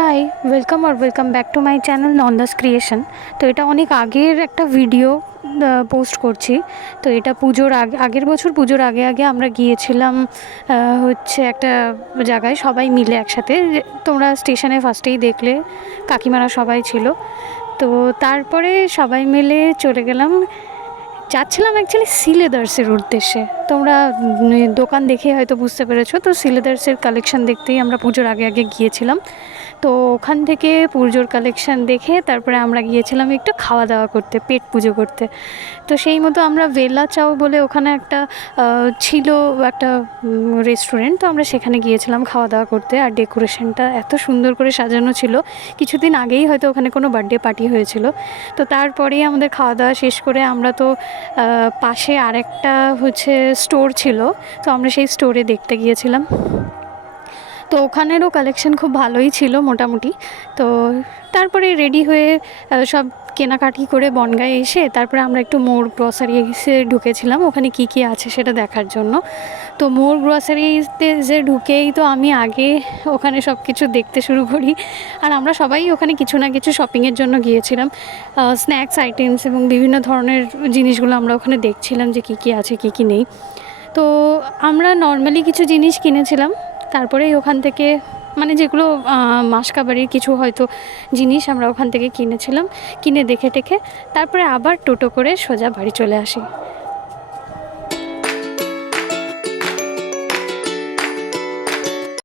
High, welcome back to my channel Nanda's creation. তো এটা অনেক আগের একটা ভিডিও পোস্ট করছি। তো এটা পুজোর আগের বছর পুজোর আগে আগে আমরা গিয়েছিলাম হচ্ছে একটা জায়গায় সবাই মিলে একসাথে। তোমরা স্টেশনে ফার্স্টেই দেখলে কাকিমারা সবাই ছিল। তো তারপরে সবাই মিলে চলে গেলাম, যাচ্ছিলাম অ্যাকচুয়ালি সিলেদার্সের উদ্দেশ্যে। তোমরা দোকান দেখে হয়তো বুঝতে পেরেছো। তো সিলেদার্সের কালেকশান দেখতেই আমরা পুজোর আগে আগে গিয়েছিলাম। তো ওখান থেকে পুজোর কালেকশান দেখে তারপরে আমরা গিয়েছিলাম একটু খাওয়া দাওয়া করতে, পেট পুজো করতে। তো সেই মতো আমরা ভেলা চাও বলে ওখানে একটা ছিল একটা রেস্টুরেন্ট, তো আমরা সেখানে গিয়েছিলাম খাওয়া দাওয়া করতে। আর ডেকোরেশনটা এত সুন্দর করে সাজানো ছিল, কিছুদিন আগেই হয়তো ওখানে কোনো বার্থডে পার্টি হয়েছিল। তো তারপরেই আমাদের খাওয়া দাওয়া শেষ করে আমরা তো পাশে আরেকটা হচ্ছে স্টোর ছিল, তো আমরা সেই স্টোরে দেখতে গিয়েছিলাম। তো ওখানেরও কালেকশন খুব ভালোই ছিল মোটামুটি। তো তারপরে রেডি হয়ে সব কেনাকাটি করে বনগাঁয়ে এসে তারপরে আমরা একটু মোর গ্রসারিসে ঢুকেছিলাম ওখানে কি কি আছে সেটা দেখার জন্য। তো মোর গ্রসারিতে যে ঢুকেই তো আমি আগে ওখানে সব কিছু দেখতে শুরু করি। আর আমরা সবাই ওখানে কিছু না কিছু শপিংয়ের জন্য গিয়েছিলাম, স্ন্যাক্স আইটেমস এবং বিভিন্ন ধরনের জিনিসগুলো আমরা ওখানে দেখছিলাম যে কী কী আছে কী কী নেই। তো আমরা নর্মালি কিছু জিনিস কিনেছিলাম, তারপরেই ওখান থেকে মানে যেগুলো মাসকাবাড়ির কিছু হয়তো জিনিস আমরা ওখান থেকে কিনেছিলাম, কিনে দেখে টেখে তারপরে আবার টোটো করে সোজা বাড়ি চলে আসি।